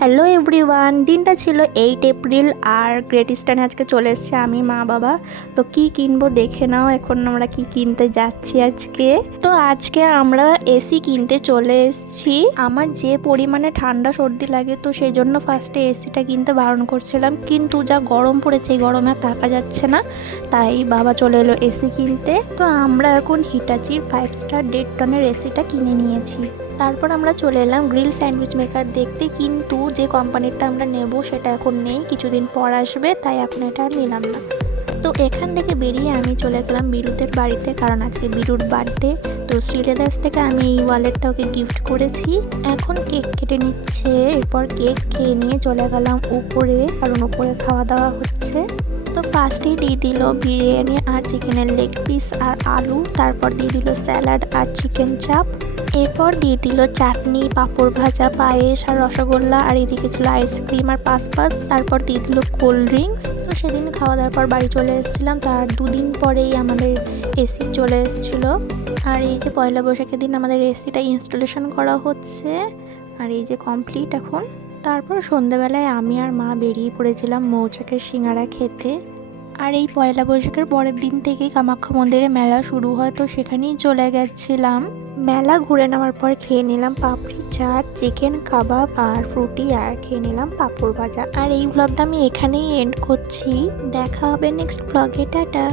Hello everyone, দিনটা ছিল 8 April are great ইস্টার্নে আজকে চলে এসেছে আমি মা বাবা। তো কি কিনবো দেখে নাও, এখন আমরা কি কিনতে যাচ্ছি আজকে। তো আজকে আমরা এসি কিনতে চলে এসেছি। আমার যে পরিমাণে ঠান্ডা সর্দি লাগে, তো সেই জন্য ফার্স্টে এসিটা কিনতে বারণ করছিলাম, কিন্তু যা গরম পড়েছে এই গরমে আর থাকা যাচ্ছে না, তাই বাবা চলে এলো এসি কিনতে। তো আমরা এখন হিটাচির 5 স্টার 1.5 টনের এসিটা কিনে নিয়েছি। তারপর আমরা চলে এলাম গ্রিল স্যান্ডউইচ মেকার দেখতে, কিন্তু যে কোম্পানিটা আমরা নেব সেটা এখন নেই, কিছুদিন পর আসবে, তাই এখন এটা আর নিলাম না। তো এখান থেকে বেরিয়ে আমি চলে গেলাম বিরুদের বাড়িতে, কারণ আজকে বিরুর বার্থডে। তো শ্রীলেদার্স থেকে আমি এই ওয়ালেটটা ওকে গিফট করেছি। এখন কেক কেটে নিচ্ছে, এরপর কেক খেয়ে নিয়ে চলে গেলাম উপরে, কারণ উপরে খাওয়া দাওয়া হচ্ছে। তো ফার্স্টেই দিয়ে দিল বিরিয়ানি আর চিকেনের লেগ পিস আর আলু, তারপর দিয়ে দিল স্যালাড আর চিকেন চাপ, এরপর দিয়ে দিল চাটনি, পাঁপড় ভাজা, পায়েস আর রসগোল্লা, আর এদিকে ছিল আইসক্রিম আর পাসপাস, তারপর দিয়ে দিল কোল্ড ড্রিঙ্কস। তো সেদিন খাওয়া দাওয়ার পর বাড়ি চলে এসেছিলাম, তার দুদিন পরেই আমাদের এসি চলে এসেছিল। আর এই যে পয়লা বৈশাখের দিন আমাদের এসিটা ইনস্টলেশন করা হচ্ছে, আর এই যে কমপ্লিট এখন। তারপর সন্ধ্যাবেলায় আমি আর মা বেরিয়ে পড়েছিলাম মৌচাকের সিঙ্গারা খেতে। আর এই পয়লা বৈশাখের পরের দিন থেকেই কামাখ্যা মন্দিরে মেলা শুরু হয়, তো সেখানেই চলে গেছিলাম। মেলা ঘুরে নেওয়ার পর খেয়ে নিলাম পাপড়ি চাট, চিকেন কাবাব আর ফ্রুটি, আর খেয়ে নিলাম পাঁপড় ভাজা। আর এই ব্লগটা আমি এখানেই এন্ড করছি, দেখা হবে নেক্সট ব্লগে, টাটা।